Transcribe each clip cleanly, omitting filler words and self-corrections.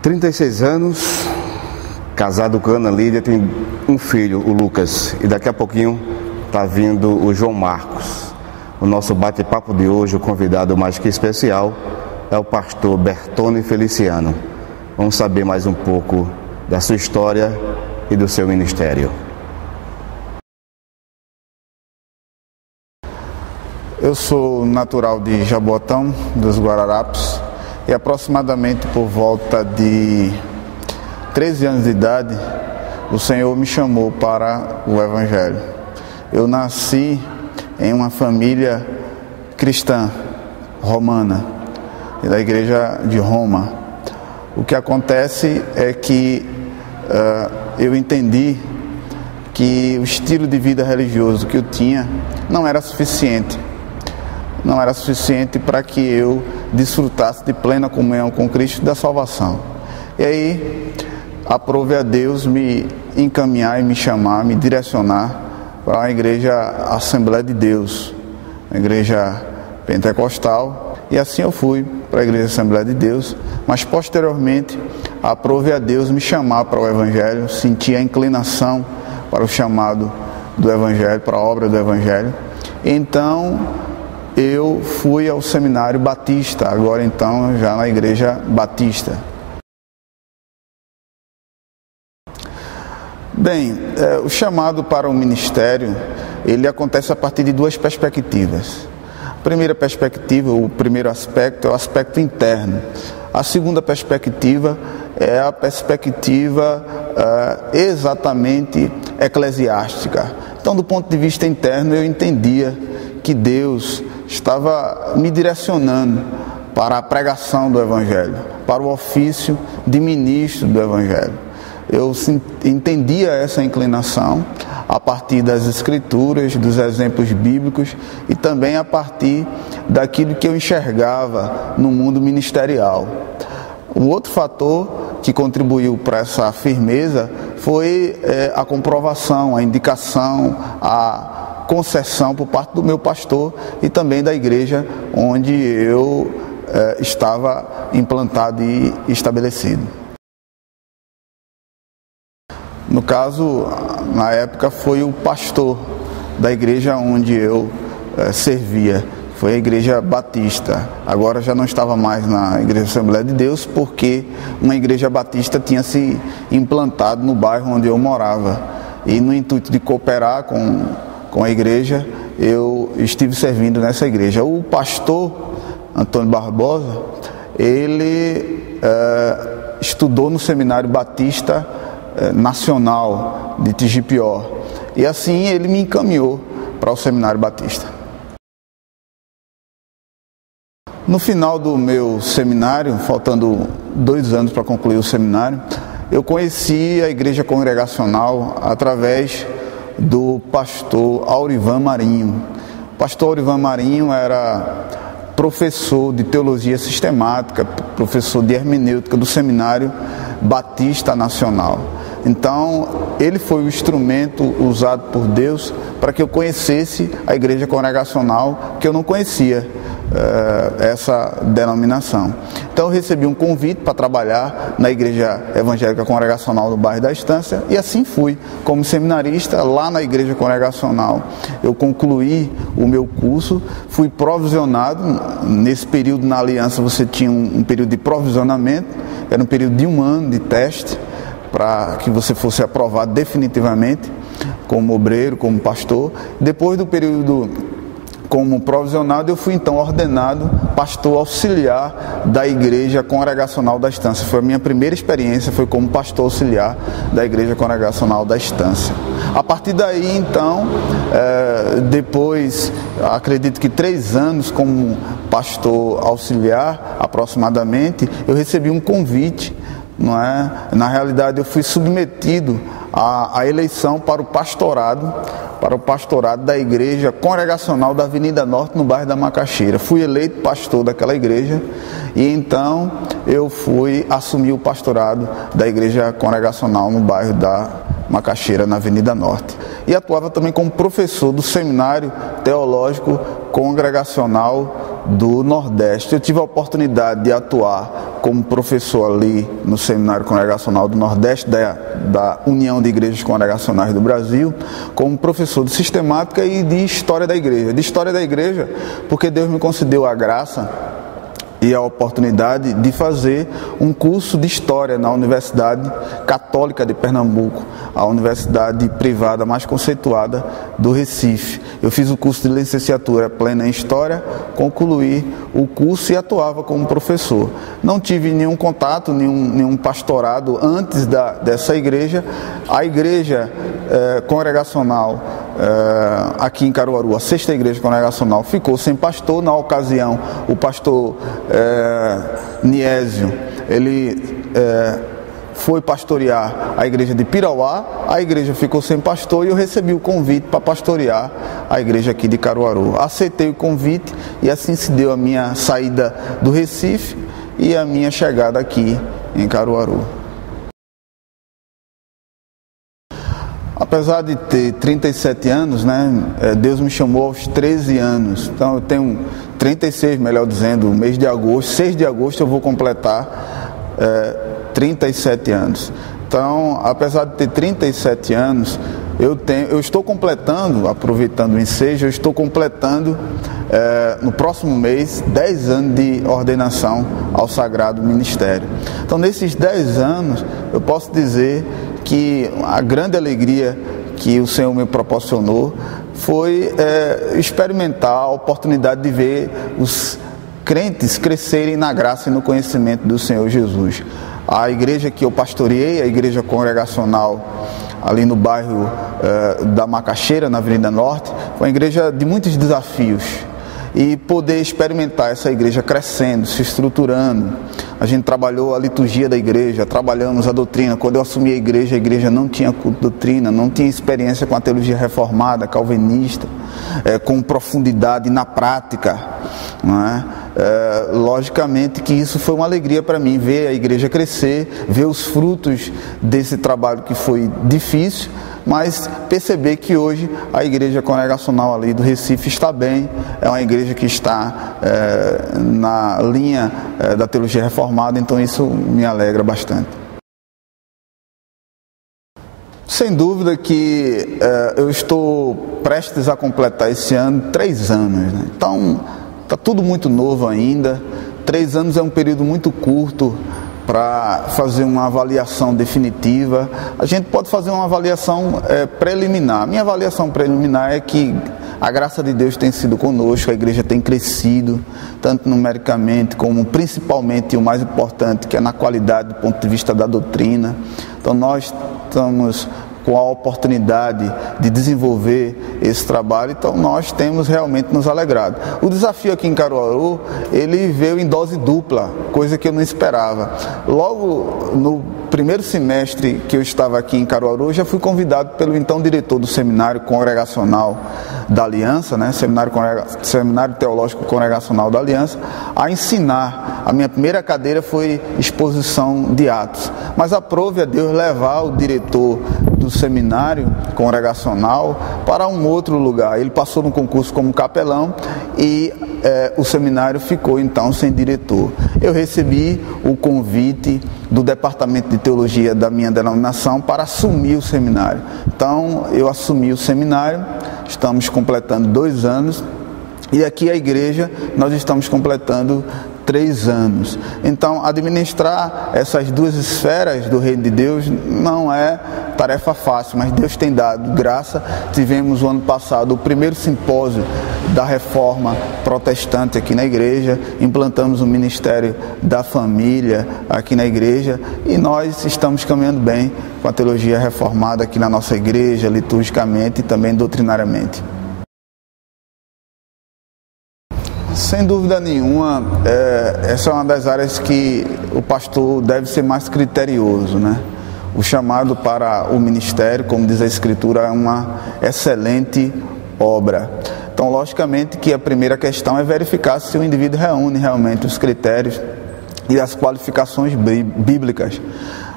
36 anos, casado com a Ana Lídia, tem um filho, o Lucas, e daqui a pouquinho está vindo o João Marcos. O nosso bate-papo de hoje, o convidado mais que especial, é o pastor Bertone Feliciano. Vamos saber mais um pouco da sua história e do seu ministério. Eu sou natural de Jaboatão, dos Guararapes, e aproximadamente por volta de 13 anos de idade, o Senhor me chamou para o Evangelho. Eu nasci em uma família cristã, romana, da igreja de Roma. O que acontece é que eu entendi que o estilo de vida religioso que eu tinha não era suficiente. Não era suficiente para que eu desfrutasse de plena comunhão com Cristo da salvação. E aí, aprove a Deus me encaminhar e me chamar, me direcionar para a igreja Assembleia de Deus, a igreja pentecostal, e assim eu fui para a igreja Assembleia de Deus, mas posteriormente aprove a Deus me chamar para o Evangelho, senti a inclinação para o chamado do Evangelho, para a obra do Evangelho. Então eu fui ao seminário batista, agora então já na igreja batista. Bem, o chamado para o ministério, ele acontece a partir de duas perspectivas. A primeira perspectiva, o primeiro aspecto é o aspecto interno. A segunda perspectiva é a perspectiva exatamente eclesiástica. Então, do ponto de vista interno, eu entendia que Deus estava me direcionando para a pregação do Evangelho, para o ofício de ministro do Evangelho. Eu entendia essa inclinação a partir das Escrituras, dos exemplos bíblicos e também a partir daquilo que eu enxergava no mundo ministerial. Um outro fator que contribuiu para essa firmeza foi a comprovação, a indicação, a concessão por parte do meu pastor e também da igreja onde eu estava implantado e estabelecido. No caso, na época, foi o pastor da igreja onde eu servia, foi a igreja batista. Agora já não estava mais na igreja Assembleia de Deus, porque uma igreja batista tinha se implantado no bairro onde eu morava. E no intuito de cooperar com a igreja, eu estive servindo nessa igreja. O pastor Antônio Barbosa, ele estudou no Seminário Batista Nacional de Tigipió, e assim ele me encaminhou para o Seminário Batista. No final do meu seminário, faltando 2 anos para concluir o seminário, eu conheci a igreja congregacional através do pastor Aurivan Marinho. O pastor Aurivan Marinho era professor de teologia sistemática, professor de hermenêutica do Seminário Batista Nacional. Então, ele foi o instrumento usado por Deus para que eu conhecesse a igreja congregacional, que eu não conhecia essa denominação. Então, eu recebi um convite para trabalhar na igreja evangélica congregacional do bairro da Estância, e assim fui, como seminarista, lá na igreja congregacional. Eu concluí o meu curso, fui provisionado. Nesse período na aliança você tinha um período de provisionamento, era um período de 1 ano de teste, para que você fosse aprovado definitivamente como obreiro, como pastor. Depois do período como provisionado, eu fui então ordenado pastor auxiliar da igreja congregacional da Estância. Foi a minha primeira experiência, foi como pastor auxiliar da igreja congregacional da Estância. A partir daí, então, depois, acredito que 3 anos como pastor auxiliar, aproximadamente, eu recebi um convite, não é? Na realidade, eu fui submetido à eleição para o pastorado da igreja congregacional da Avenida Norte, no bairro da Macaxeira. Fui eleito pastor daquela igreja e então eu fui assumir o pastorado da igreja congregacional no bairro da Macaxeira, na Avenida Norte. E atuava também como professor do Seminário Teológico Congregacional do Nordeste. Eu tive a oportunidade de atuar como professor ali no Seminário Congregacional do Nordeste, da União de Igrejas Congregacionais do Brasil, como professor de sistemática e de história da igreja. De história da igreja, porque Deus me concedeu a graça e a oportunidade de fazer um curso de História na Universidade Católica de Pernambuco, a universidade privada mais conceituada do Recife. Eu fiz o curso de licenciatura plena em História, concluí o curso e atuava como professor. Não tive nenhum contato, nenhum pastorado antes dessa igreja. A igreja congregacional aqui em Caruaru, a 6ª Igreja Congregacional, ficou sem pastor. Na ocasião, o pastor Niésio, ele foi pastorear a igreja de Pirauá, a igreja ficou sem pastor e eu recebi o convite para pastorear a igreja aqui de Caruaru. Aceitei o convite e assim se deu a minha saída do Recife e a minha chegada aqui em Caruaru. Apesar de ter 37 anos, né, Deus me chamou aos 13 anos. Então eu tenho 36, melhor dizendo, mês de agosto, 6 de agosto eu vou completar 37 anos. Então, apesar de ter 37 anos, eu estou completando, aproveitando o ensejo, eu estou completando no próximo mês 10 anos de ordenação ao Sagrado Ministério. Então, nesses 10 anos, eu posso dizer que a grande alegria que o Senhor me proporcionou foi experimentar a oportunidade de ver os crentes crescerem na graça e no conhecimento do Senhor Jesus. A igreja que eu pastoreei, a igreja congregacional ali no bairro da Macaxeira, na Avenida Norte, foi uma igreja de muitos desafios. E poder experimentar essa igreja crescendo, se estruturando. A gente trabalhou a liturgia da igreja, trabalhamos a doutrina. Quando eu assumi a igreja não tinha culto de doutrina, não tinha experiência com a teologia reformada, calvinista, com profundidade na prática, não é? Logicamente que isso foi uma alegria para mim, ver a igreja crescer, ver os frutos desse trabalho que foi difícil, mas perceber que hoje a igreja congregacional ali do Recife está bem, é uma igreja que está na linha da teologia reformada, então isso me alegra bastante. Sem dúvida que eu estou prestes a completar esse ano 3 anos, né? Então está tudo muito novo ainda. 3 anos é um período muito curto para fazer uma avaliação definitiva. A gente pode fazer uma avaliação preliminar. A minha avaliação preliminar é que a graça de Deus tem sido conosco, a igreja tem crescido, tanto numericamente como principalmente o mais importante, que é na qualidade do ponto de vista da doutrina. Então nós estamos com a oportunidade de desenvolver esse trabalho, então nós temos realmente nos alegrado. O desafio aqui em Caruaru, ele veio em dose dupla, coisa que eu não esperava. Logo no primeiro semestre que eu estava aqui em Caruaru, eu já fui convidado pelo então diretor do Seminário Congregacional da Aliança, né, Seminário Teológico Congregacional da Aliança, a ensinar. A minha primeira cadeira foi exposição de Atos, mas aprove a Deus levar o diretor do seminário congregacional para um outro lugar. Ele passou no concurso como capelão e o seminário ficou então sem diretor. Eu recebi o convite do departamento de teologia da minha denominação para assumir o seminário. Então eu assumi o seminário, estamos completando 2 anos e aqui a igreja nós estamos completando 3 anos. Então, administrar essas 2 esferas do reino de Deus não é tarefa fácil, mas Deus tem dado graça. Tivemos o ano passado o primeiro simpósio da reforma protestante aqui na igreja, implantamos o Ministério da Família aqui na igreja e nós estamos caminhando bem com a teologia reformada aqui na nossa igreja, liturgicamente e também doutrinariamente. Sem dúvida nenhuma, essa é uma das áreas que o pastor deve ser mais criterioso, né? O chamado para o ministério, como diz a Escritura, é uma excelente obra. Então, logicamente que a primeira questão é verificar se o indivíduo reúne realmente os critérios e as qualificações bíblicas.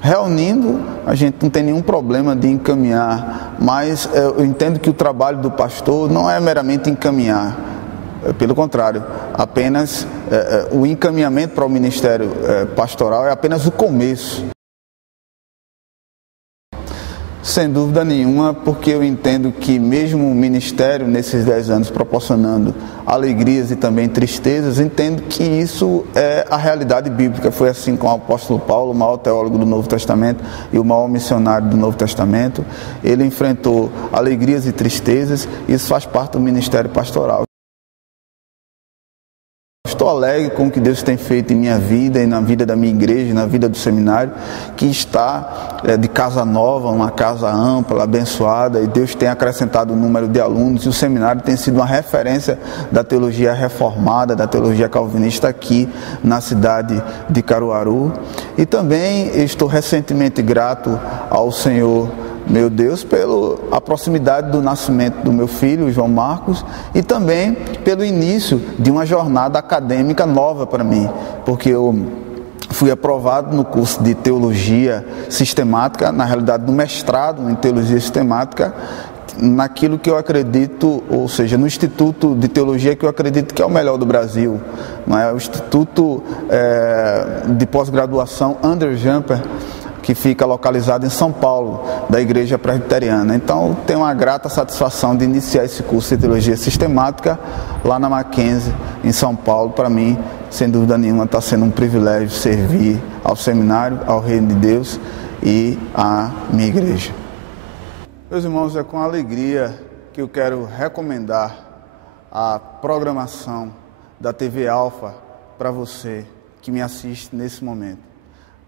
Reunindo, a gente não tem nenhum problema de encaminhar, mas eu entendo que o trabalho do pastor não é meramente encaminhar, pelo contrário, apenas o encaminhamento para o ministério pastoral é apenas o começo. Sem dúvida nenhuma, porque eu entendo que mesmo o ministério nesses 10 anos proporcionando alegrias e também tristezas, entendo que isso é a realidade bíblica. Foi assim com o apóstolo Paulo, o maior teólogo do Novo Testamento e o maior missionário do Novo Testamento. Ele enfrentou alegrias e tristezas, e isso faz parte do ministério pastoral. Estou alegre com o que Deus tem feito em minha vida e na vida da minha igreja, na vida do seminário, que está de casa nova, uma casa ampla, abençoada, e Deus tem acrescentado o número de alunos, e o seminário tem sido uma referência da teologia reformada, da teologia calvinista aqui na cidade de Caruaru. E também estou recentemente grato ao Senhor, meu Deus, pela proximidade do nascimento do meu filho, João Marcos, e também pelo início de uma jornada acadêmica nova para mim, porque eu fui aprovado no curso de Teologia Sistemática, na realidade no mestrado em Teologia Sistemática, naquilo que eu acredito, ou seja, no Instituto de Teologia que eu acredito que é o melhor do Brasil, não é? O Instituto de Pós-Graduação André Jumper, que fica localizado em São Paulo, da Igreja Presbiteriana. Então, tenho uma grata satisfação de iniciar esse curso de Teologia Sistemática lá na Mackenzie, em São Paulo. Para mim, sem dúvida nenhuma, está sendo um privilégio servir ao seminário, ao Reino de Deus e à minha igreja. Meus irmãos, é com alegria que eu quero recomendar a programação da TV Alfa para você que me assiste nesse momento.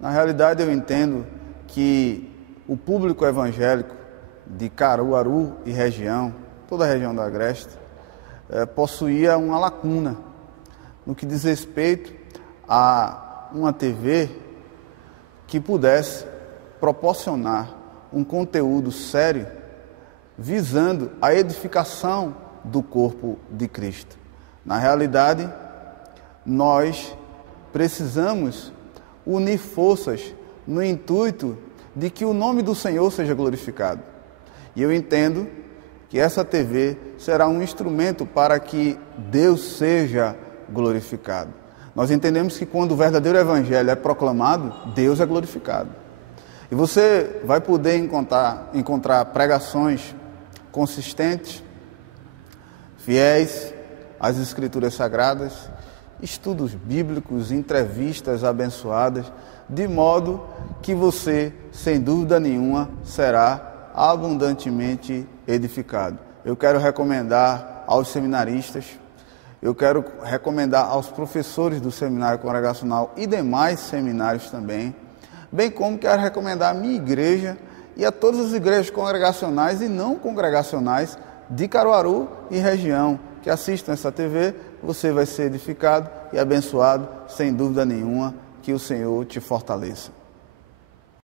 Na realidade, eu entendo que o público evangélico de Caruaru e região, toda a região do Agreste, possuía uma lacuna no que diz respeito a uma TV que pudesse proporcionar um conteúdo sério visando a edificação do corpo de Cristo. Na realidade, nós precisamos unir forças no intuito de que o nome do Senhor seja glorificado. E eu entendo que essa TV será um instrumento para que Deus seja glorificado. Nós entendemos que quando o verdadeiro evangelho é proclamado, Deus é glorificado. E você vai poder encontrar pregações consistentes, fiéis às Escrituras Sagradas, estudos bíblicos, entrevistas abençoadas, de modo que você, sem dúvida nenhuma, será abundantemente edificado. Eu quero recomendar aos seminaristas, eu quero recomendar aos professores do Seminário Congregacional e demais seminários também, bem como quero recomendar à minha igreja e a todas as igrejas congregacionais e não congregacionais de Caruaru e região que assistam essa TV. Você vai ser edificado e abençoado, sem dúvida nenhuma, que o Senhor te fortaleça.